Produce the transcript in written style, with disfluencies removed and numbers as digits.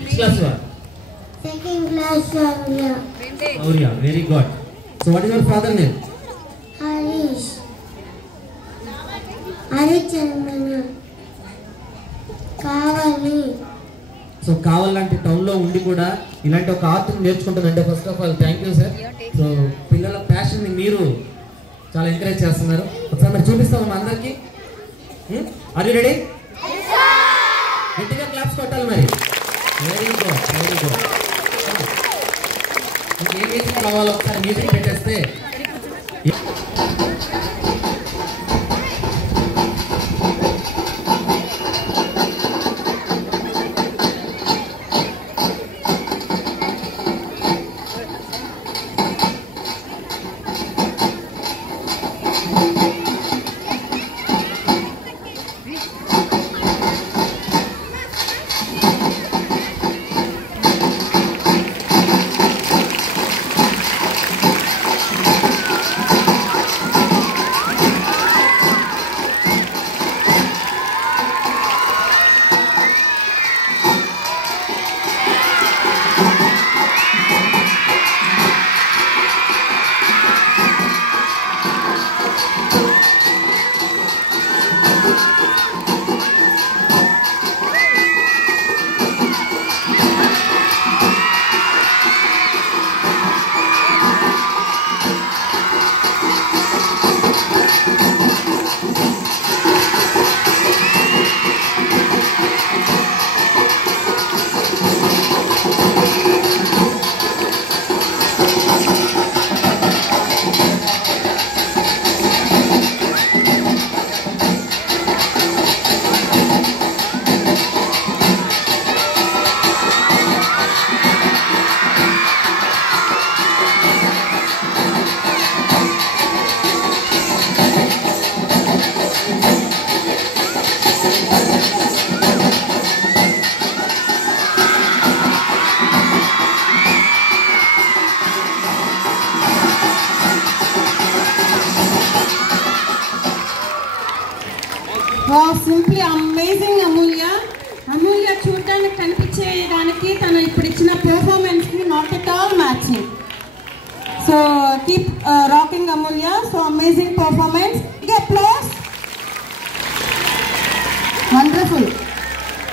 Which class you are? Second class, Shaurya. Shaurya, very good. So what is your father name? Harish. Harichandana. Kavali. So కావాలంటే టౌన్లో ఉండి కూడా ఇలాంటి ఒక art నేర్చుకుంటుందంటే first of all thank you sir. So పిల్లల ప్యాషన్ని మీరు చాలా ఎంకరేజ్ చేస్తున్నారు. ఒకసారి మరి చూపిస్తాము అందరికీ. Are you ready? గట్టిగా క్లాప్స్ కొట్టాలి మరి. Very good, very good. ఏ మ్యూజిక్ కావాలో ఒకసారి మ్యూజిక్ పెట్టేస్తే సింప్లీ అమేజింగ్ అమూల్య. అమూల్య చూడడానికి కనిపించేదానికి తను ఇప్పుడు ఇచ్చిన పెర్ఫార్మెన్స్ కి not at all matching. So keep rocking Amulya. So amazing performance.